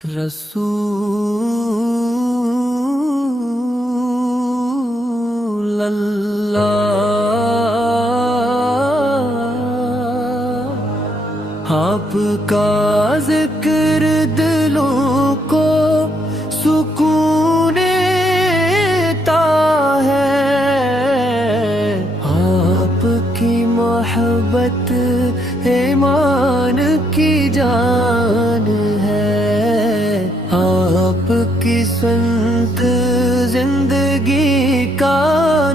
رسول اللہ، آپ کا ذکر دلوں کو سکون دیتا ہے، آپ کی محبت ایمان کی جان ہے، آپ کی سنت زندگی کا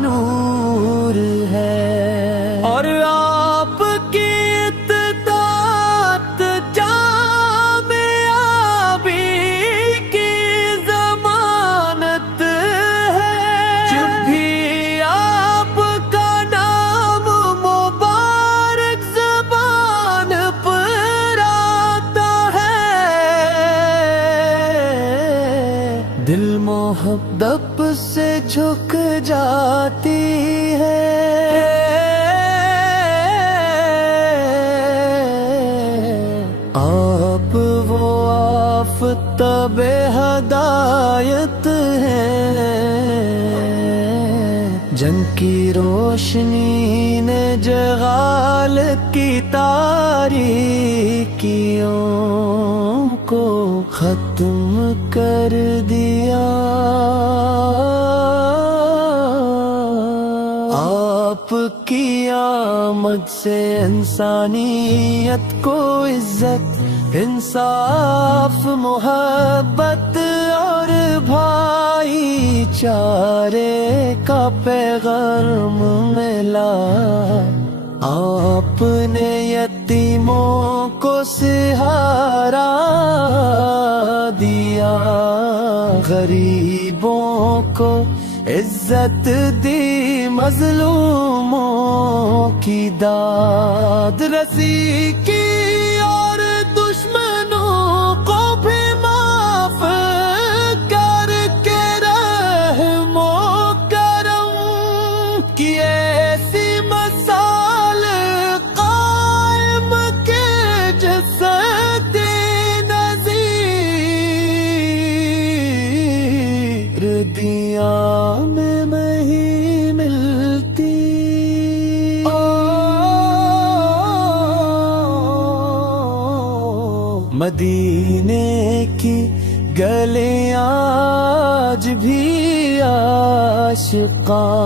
نور ہے، اور آپ کی اطاعت کامیابی کی ضمانت ہے، جب بھی آپ کا نام مبارک زبان پر آتا ہے، دل محبت سے جھک جاتی ہے، آپ وہ آفتاب ہدایت ہیں جن کی روشنی نے جغال کی تاریکیوں کو ختم کر دیا، آپ کی آمد سے انسانیت کو عزت، انصاف، محبت اور بھائی چارے کا پیغام ملا، آپ نے یتیموں کو سہارا دیا، غریبوں کو عزت دی، مظلوموں کی داد رسی کی، اور دشمنوں کو بھی معاف کر کے رحم و کرم کی ایسی مثال قائم کے جسد نذیر دیا میں نہیں ملتی، مدینے کی گلیاں آج بھی عاشقان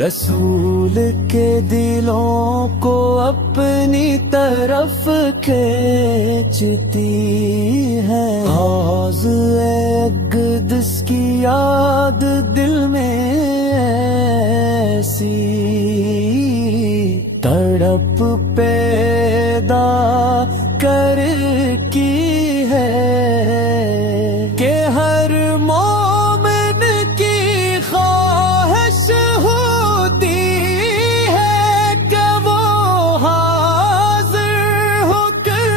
رسول کے دلوں کو اپنی طرف کھینچتی ہے، حوض اقدس کی یاد دل میں ایسی تڑپ پیدا کرتی ہے کہ ہر مومن کی خواہش ہوتی ہے کہ وہ حاضر ہو کر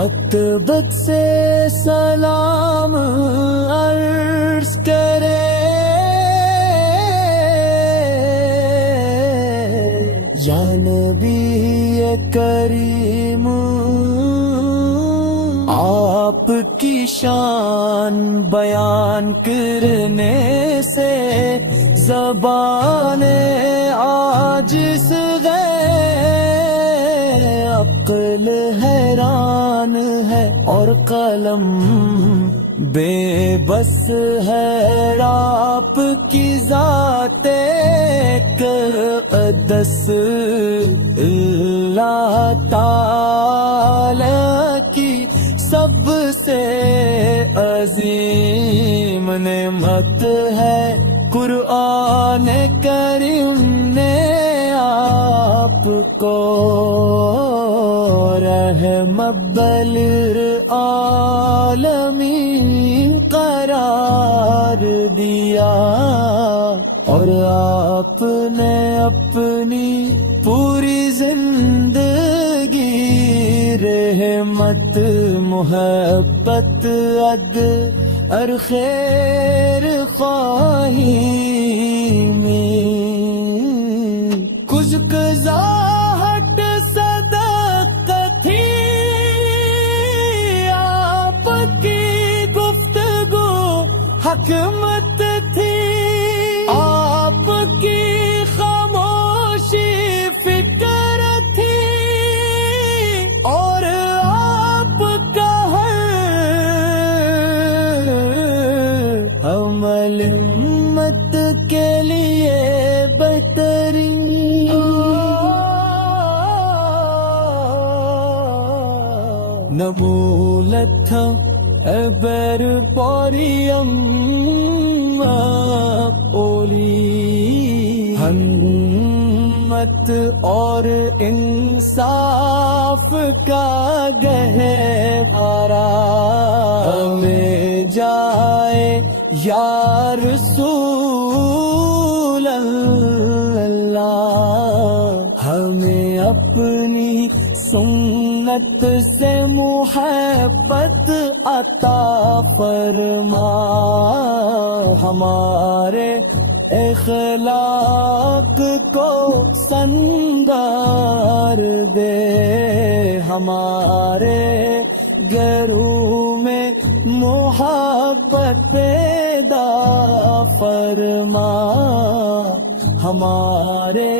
عتبت سے سلام عرض کرے، یا نبی کریم، آپ کی شان بیان کرنے سے زبان عاجز ہے، عقل حیران ہے اور قلم بے بس ہے، آپ کی ذات اقدس اللہ تعالی کی سب سے عظیم نعمت ہے، قرآن کریم نے آپ کو رحمت للعالمین قرار دیا، اور آپ نے اپنی پوری زندگی رحمت، محبت، عدل اور خیر خواہی میں کچھ قضاہٹ صدقہ تھی حکمت تھی، آپ کی خاموشی فکر تھی، اور آپ کا ہر عمل امت کے لیے بہترین۔ نمولت تھا ابر پوریم اولی، ہمت اور انصاف کا گہوارہ ہمیں جائے یا رسول اللہ، ہمیں اپنی سنت سے محبت عطا فرما، ہمارے اخلاق کو سنگار دے، ہمارے گھروں میں محبت پیدا فرما، ہمارے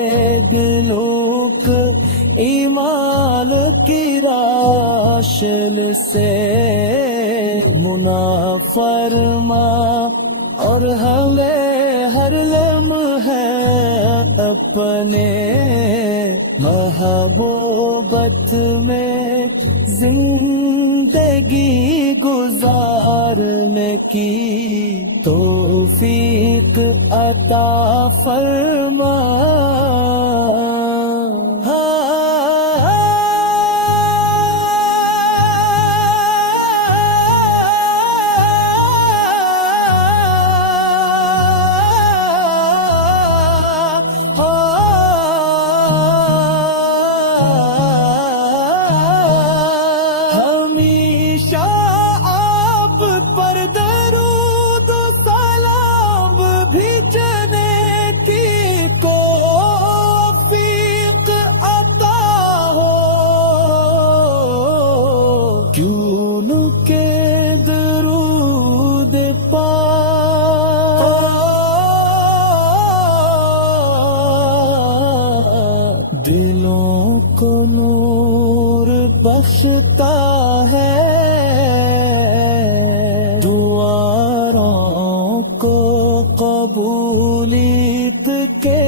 دلوں کو ایمان کی راشل سے منع فرما، اور ہمیں ہر لمحے اپنے محبوبت میں زندگی گزارنے کی توفیق عطا فرما۔ دلوں کو نور بخشتا ہے، دعاؤں کو قبولیت کے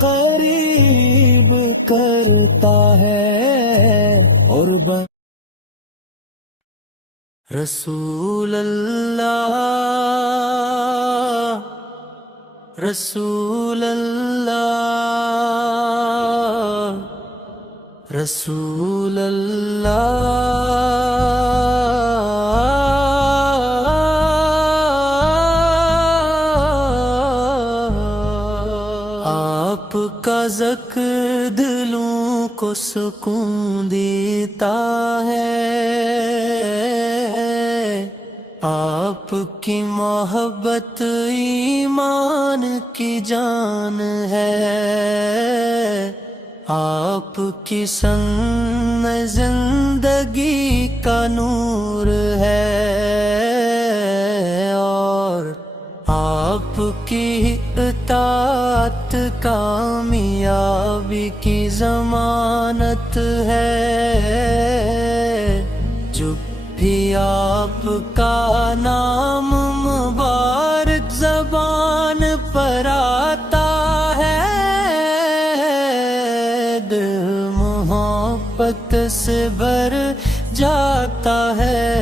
قریب کرتا ہے، اور رسول اللہ رسول اللہ رسول اللہ، آپ کا ذکر دلوں کو سکون دیتا ہے، آپ کی محبت ایمان کی جان ہے، آپ کی سنگ زندگی کا نور ہے، اور آپ کی اطاعت کامیابی کی ضمانت ہے، جو بھی آپ کا نام مبارک زبان پر آتا ہے، دل محبت سے بھر جاتا ہے،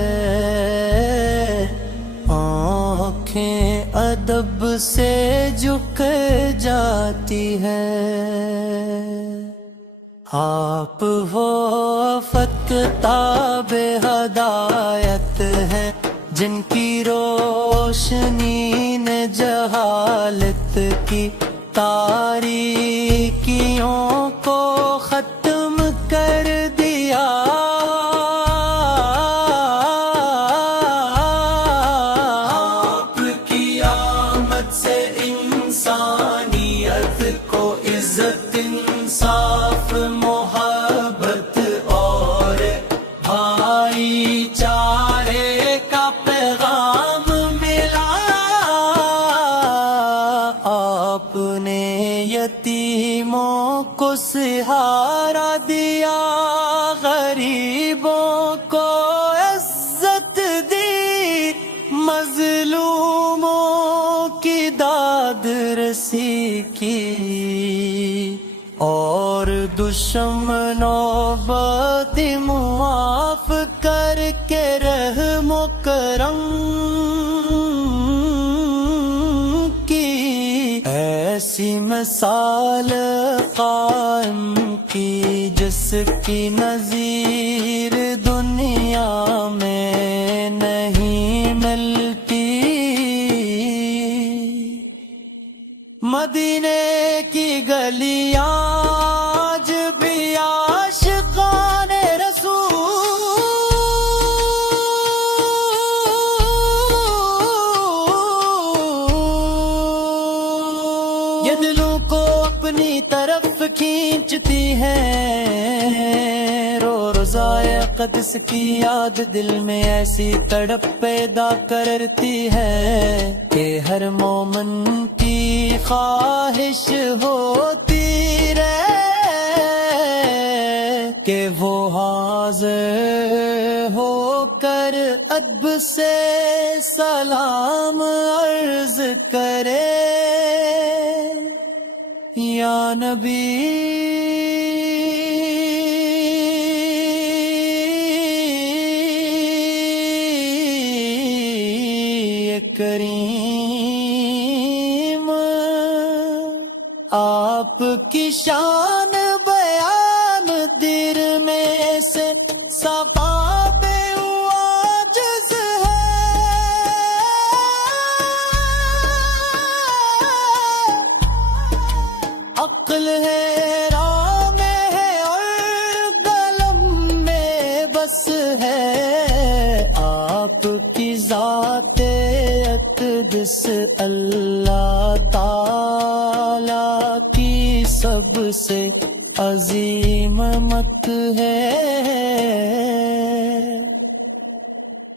آنکھیں ادب سے جھک جاتی ہے۔ آپ وہ فتح ہدایت ہیں جن کی روشنی نے جہالت کی تاریکیوں کو ختم کر دیا، آپ کی آمد سے انسانیت کو عزت، انصاف، محبت اور بھائی چارے کا پیغام ملا، سہارا دیا، غریبوں کو عزت دی، مظلوموں کی داد رسی کی، اور دشمنوں بد معاف کر کے رحم و کرم کی، ایسی مثال قائم کی جس کی نظیر دنیا میں نہیں ملتی۔ مدینے کی گلیاں آج بھی عاشقان رسول یہ دلوں کو اپنی طرف کھینچتی ہیں، روزائے قدس کی یاد دل میں ایسی تڑپ پیدا کرتی ہے کہ ہر مومن کی خواہش ہوتی رہے کہ وہ حاضر ہو کر ادب سے سلام عرض کرے، یا نبی کریم، آپ کی شان بیان دیر میں سے ثواب عاجز ہے، عقل ہے راہ میں ہے اور قلم میں بس ہے، آپ کی ذات اقدس اللہ تعالی کی سب سے عظیم مت ہے۔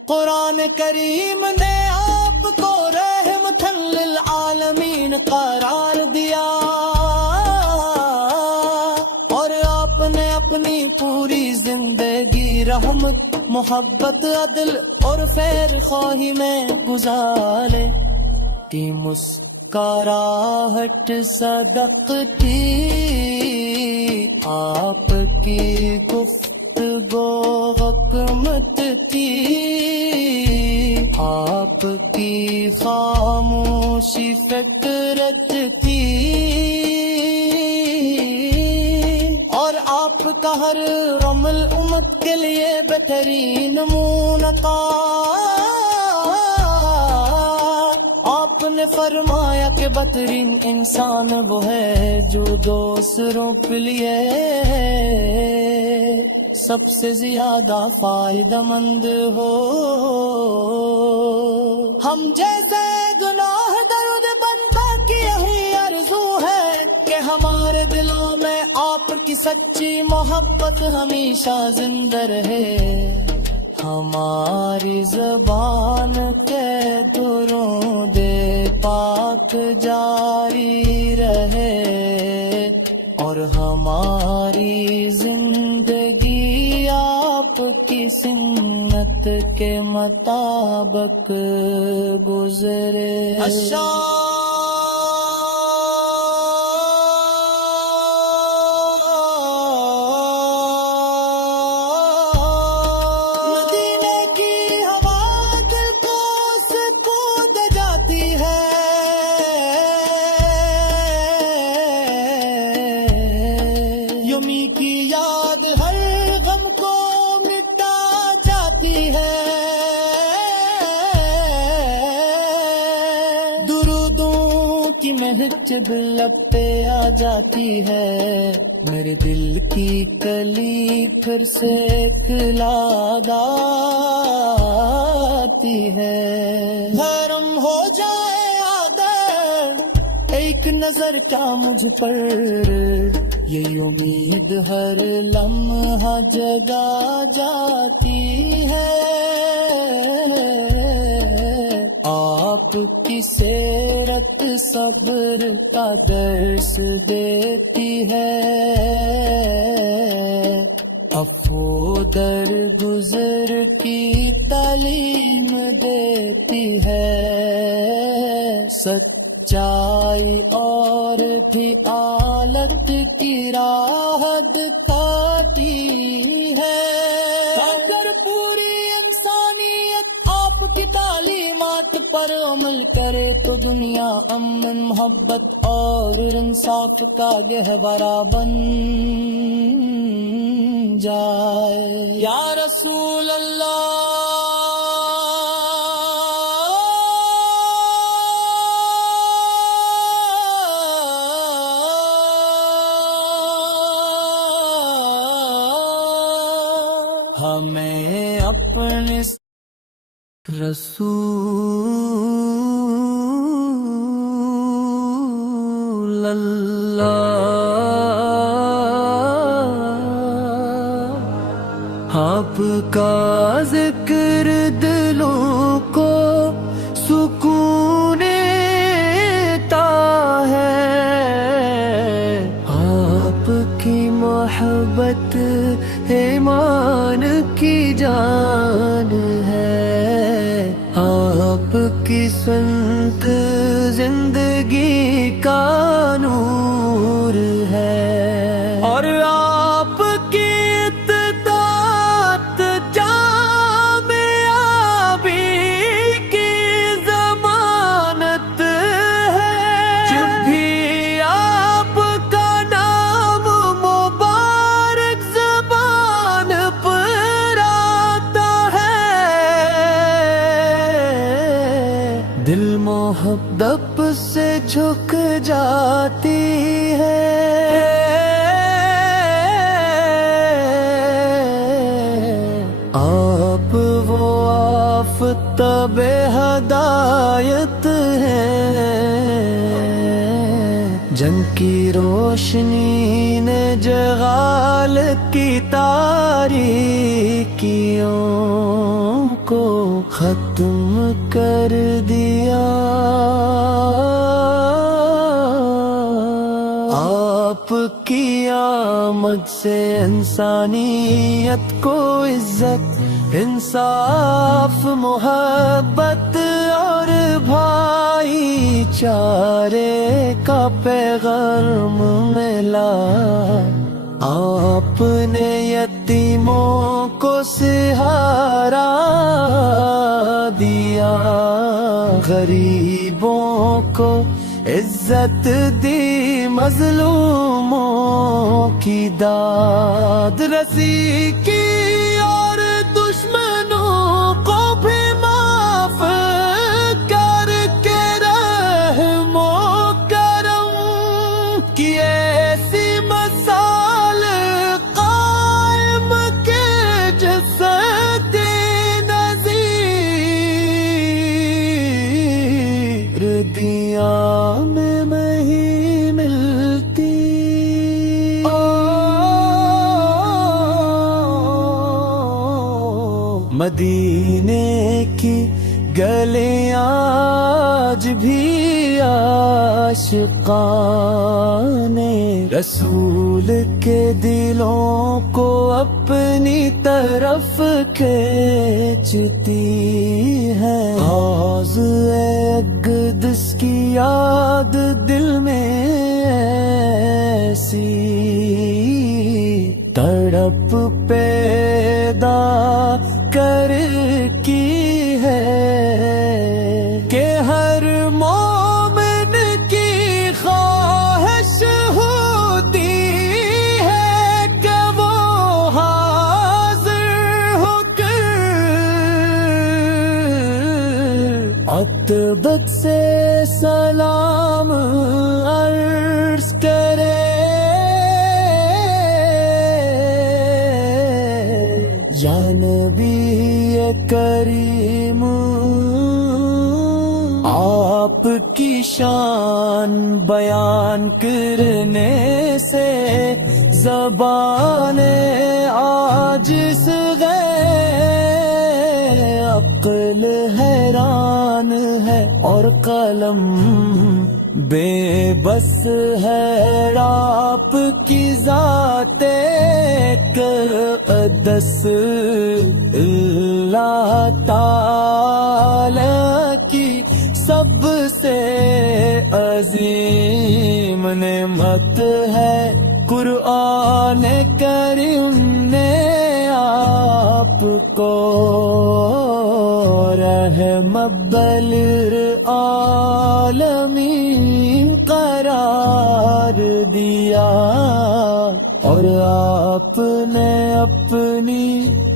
قرآن کریم نے آپ کو رحمت للعالمین قرار دیا، اور آپ نے اپنی پوری زندگی رحمت، محبت، عدل اور خیر خواہی میں گزارے، کی مسکراہٹ صدق تھی، آپ کی گفتگو حکمت تھی، آپ کی خاموشی فکرت تھی، اور آپ کا ہر رمل امت کے لیے بہترین نمونہ تھا۔ آپ نے فرمایا کہ بہترین انسان وہ ہے جو دوسروں کے لیے سب سے زیادہ فائدہ مند ہو۔ ہم جیسے گناہ درود بندہ کی یہی آرزو ہے کہ ہمارے دلوں میں آپ کی سچی محبت ہمیشہ زندہ رہے، ہماری زبان کے درود پاک جاری رہے، اور ہماری زندگی آپ کی سنت کے مطابق گزرے۔ مدینے کی ہوا دل کو سکون دے جاتی ہے، یومی کی یاد ہر غم کو مٹا جاتی ہے، درودوں کی مہک جب لب پہ آ جاتی ہے، میرے دل کی کلی پھر سے کھلا جاتی ہے، حرم ہو جائے عادت ایک نظر کیا مجھ پر، یہ امید ہر لمحہ جگا جاتی ہے، آپ آپ کی سیرت صبر کا درس دیتی ہے، عفو درگزر کی تعلیم دیتی ہے، سچائی اور بھی آلت کی راہ دکھاتی ہے۔ اگر پوری انسانیت آپ کی تعلیمات پر عمل کرے تو دنیا امن، محبت اور انصاف کا گہوارہ بن جائے۔ یا رسول اللہ، ہمیں اپنے رسول اللہ، آپ کا ذکر دلوں کو سکون دیتا ہے، آپ کی محبت ایمان کی جان ہے، آپ کی سنت زندگی کا نور ہے، اور آپ کی اطاعت کامیابی کی ضمانت ہے۔ جب بھی آپ کا نام مبارک زبان پر آتا ہے، دل محبت سے جھک جاتی ہے۔ آپ وہ آفتاب ہدایت ہیں جن کی روشنی نے جغال کی تاریکیوں کو ختم کر دیا۔ آپ کی آمد سے انسانیت کو عزت، انصاف، محبت اور بھائی چارے کا پیغام ملا۔ آپ نے یتیموں کو سہارا دیا، غریبوں کو عزت دی، مظلوموں کی داد رسی کی، اور دشمنوں کو بھی معاف کر کے رحم و کرم کی ایسی مثال قائم کے جسد نظیر دیا میں نہیں ملتی۔ مدینے کی گلیاں آج بھی عاشقان رسول کے دلوں کو اپنی طرف کھینچتی ہے۔ حوض اقدس کی یاد دل میں ایسی تڑپ پیدا کر کی ہے کہ ہر مومن کی خواہش ہوتی ہے کہ وہ حاضر ہو کر عتبت سے سلام عرض کرے۔ یا نبی کریم، آپ کی شان بیان کرنے سے زبان عاجز ہے، عقل حیران ہے اور قلم بے بس ہے آپ کی ذات اقدس اللہ تعالی کی سب سے عظیم نعمت ہے قرآن کریم نے آپ کو رحمت للعالمین قرار دیا، اور آپ نے اپنی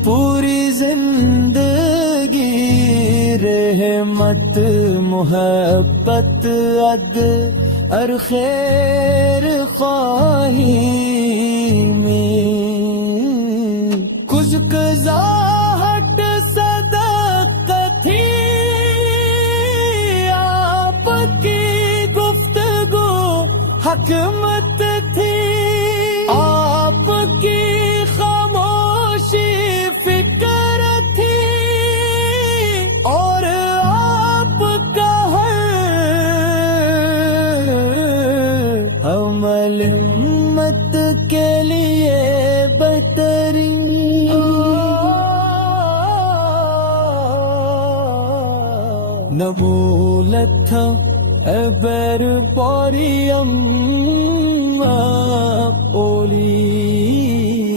پوری زندگی رحمت محبت عدل اور خیر خواہی میں کچھ قضاہٹ صدقت تھی، آپ کی گفتگو حکمت تھی، آپ کی خاموشی فکر تھی، اور آپ کا عمل امت کے لیے بہترین۔ نبولت تھا ابر پوریم اولی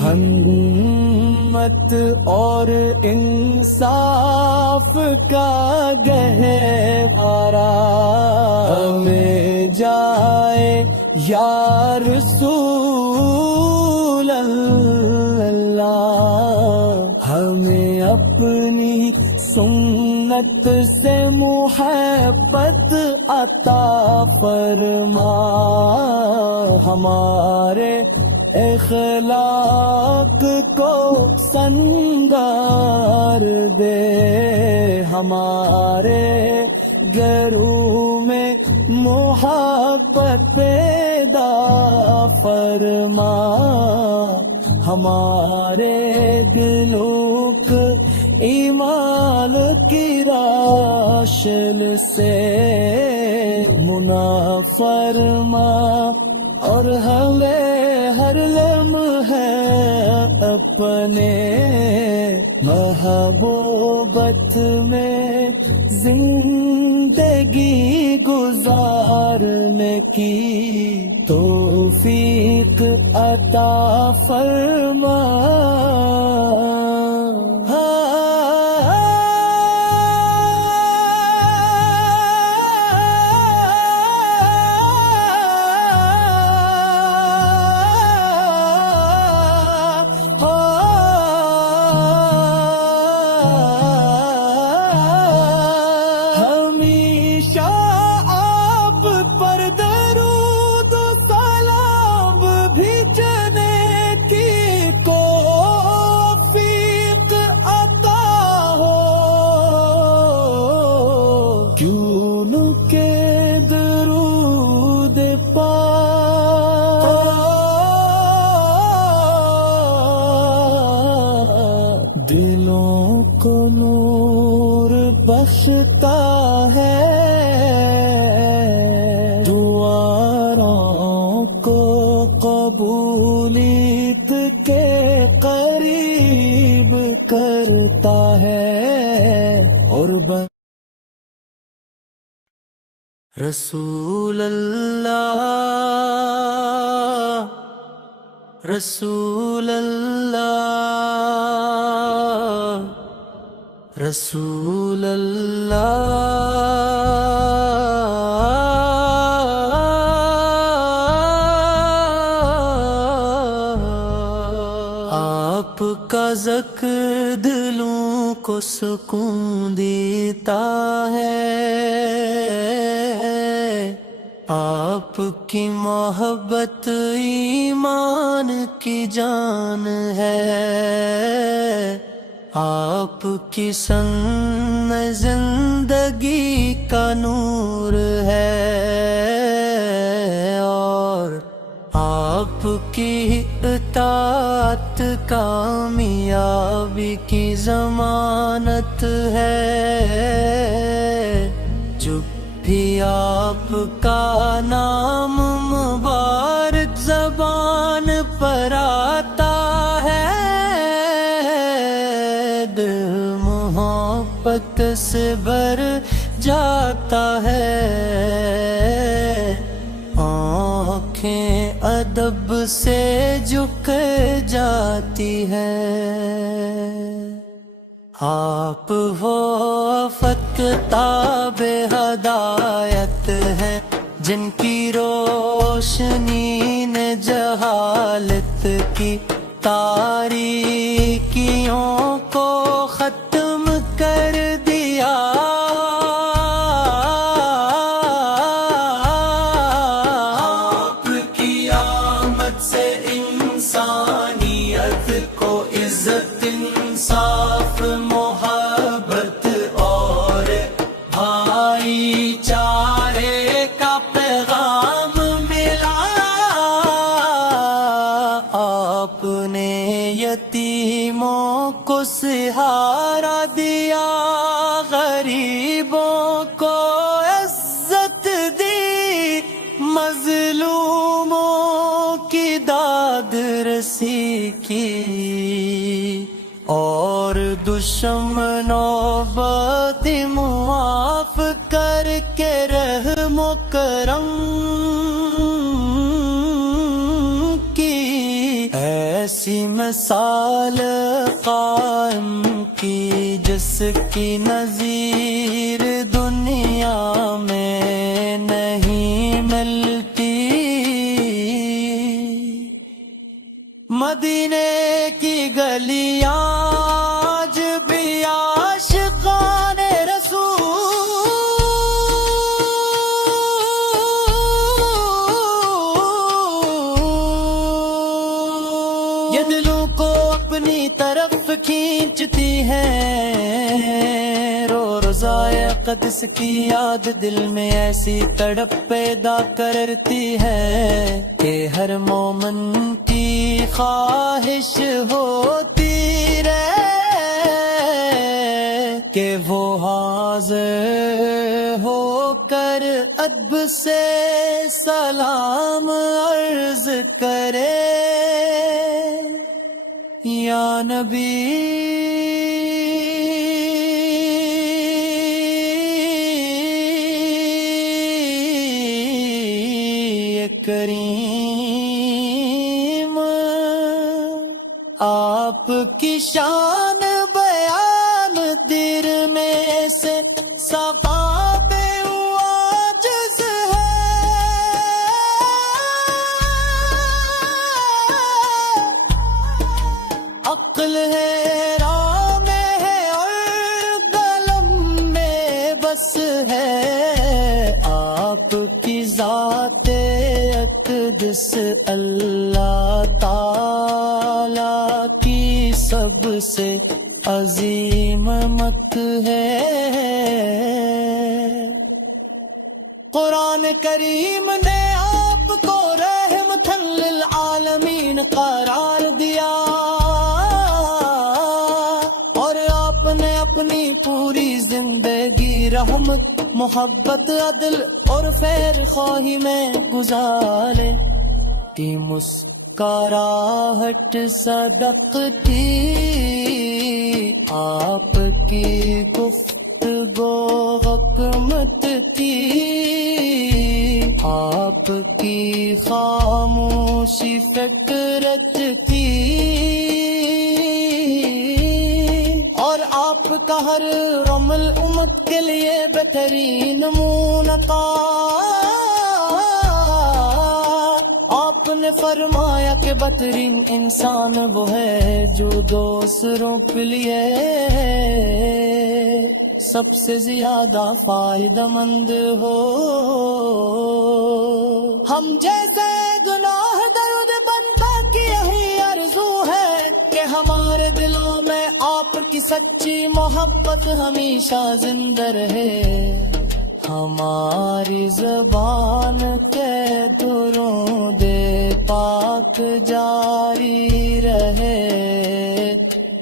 ہمت اور انصاف کا گہوارہ ہمیں جائے یا رسول اللہ، ہمیں اپنی سنت سے محبت عطا فرما، ہمارے اخلاق کو سنگار دے، ہمارے گھروں میں محبت پیدا فرما، ہمارے دلوں کو ایمان کی راشل سے منع فرما، اور ہمیں ہر لمحے اپنے محبوبت میں زندگی گزارنے کی توفیق عطا فرما۔ دلوں کو نور بخشتا ہے، دعاؤں کو قبولیت کے قریب کرتا ہے، اور رسول اللہ رسول اللہ رسول اللہ، آپ کا ذکر دلوں کو سکون دیتا ہے، آپ کی محبت ایمان کی جان ہے، آپ کی سنگ زندگی کا نور ہے، اور آپ کی اطاعت کامیابی کی ضمانت ہے۔ جھک بھی آپ کا نام مبارک زبان پر آتا ہے، دل محبت سے بھر جاتا ہے، آنکھیں ادب سے جھک جاتی ہے۔ آپ وہ فتاب ہدایت ہیں جن کی روشنی نے جہالت کی تاریکیوں کو ختم کر دیا۔ آپ کی آمد سے انسانیت کو عزت، انصاف، محبت اور بھائی چارے کا پیغام ملا۔ آپ نے یتیموں کو سہارا دیا، غریبوں کو عزت دی، مظلوموں کی داد رسی کی، اور دشمنوں بد معاف کر کے رحم و کرم کی، ایسی مثال قائم کی جس کی نظیر دنیا میں نہیں ملتی۔ مدینے کی گلیاں آج بھی عاشقان رسول، یہ دلوں کو اپنی طرف کھینچتی ہیں، روزائے قدس کی یاد دل میں ایسی تڑپ پیدا کرتی ہے کہ ہر مومن کی خواہش ہوتی رہے کہ وہ حاضر ہو کر ادب سے سلام عرض کرے۔ یا نبی کریم، آپ کی شان بیان دیر میں سے ثواب عاجز ہے، عقل ہے راہ میں ہے اور قلم میں بس ہے، آپ کی ذات اقدس اللہ تعالی کی سب سے عظیم مت ہے۔ قرآن کریم نے آپ کو رحمت للعالمین قرار دیا، اور آپ نے اپنی پوری زندگی رحمت، محبت، عدل اور خیر خواہی میں گزارے۔ کی مسکراہٹ صدق تھی، آپ کی گفتگو حکمت کی، آپ کی خاموشی فکرت تھی، اور آپ کا ہر رمل امت کے لیے بہترین نمونہ تھا۔ آپ نے فرمایا کہ بہترین انسان وہ ہے جو دوسروں کے لیے سب سے زیادہ فائدہ مند ہو۔ ہم جیسے گناہ درد بندہ کی یہی آرزو ہے کہ ہمارے دلوں میں آپ کی سچی محبت ہمیشہ زندہ رہے، ہماری زبان کے درود پاک جاری رہے،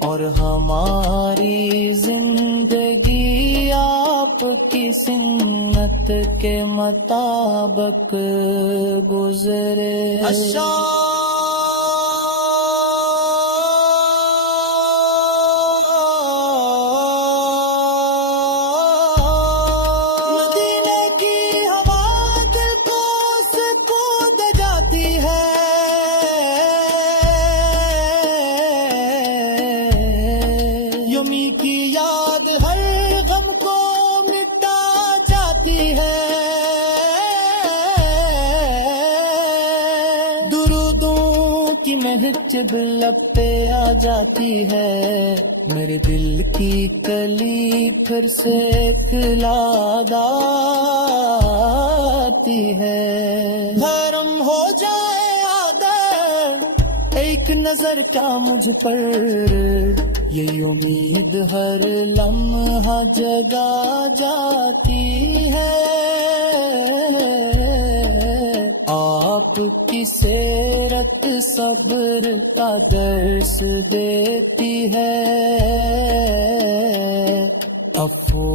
اور ہماری زندگی آپ کی سنت کے مطابق گزرے. مدینے کی ہوا دل کو سکون دے جاتی ہے. یومی کی یاد ہر غم کو مٹا جاتی ہے. درودوں کی محجب لب پہ آ جاتی ہے. میرے دل کی کلی پھر سے کھلاداتی ہے. حرم ہو جائے عادت ایک نظر کیا مجھ پر، یہ امید ہر لمحہ جگا جاتی ہے. آپ کی سیرت صبر کا درس دیتی ہے. عفو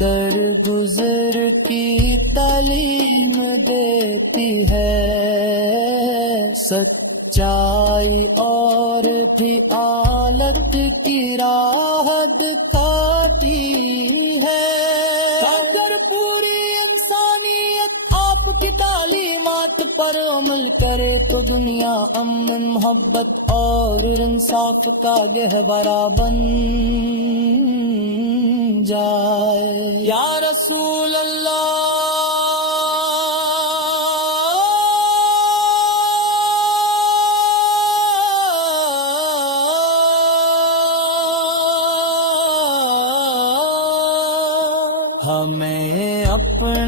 در گزر کی تعلیم دیتی ہے. سچائی اور بھی آلت کی راہ دکھاتی ہے. اگر پوری انسانیت آپ کی تعلیمات پر عمل کرے تو دنیا امن، محبت اور انصاف کا گہوارہ بن جائے. یا رسول اللہ، ہمیں اپنے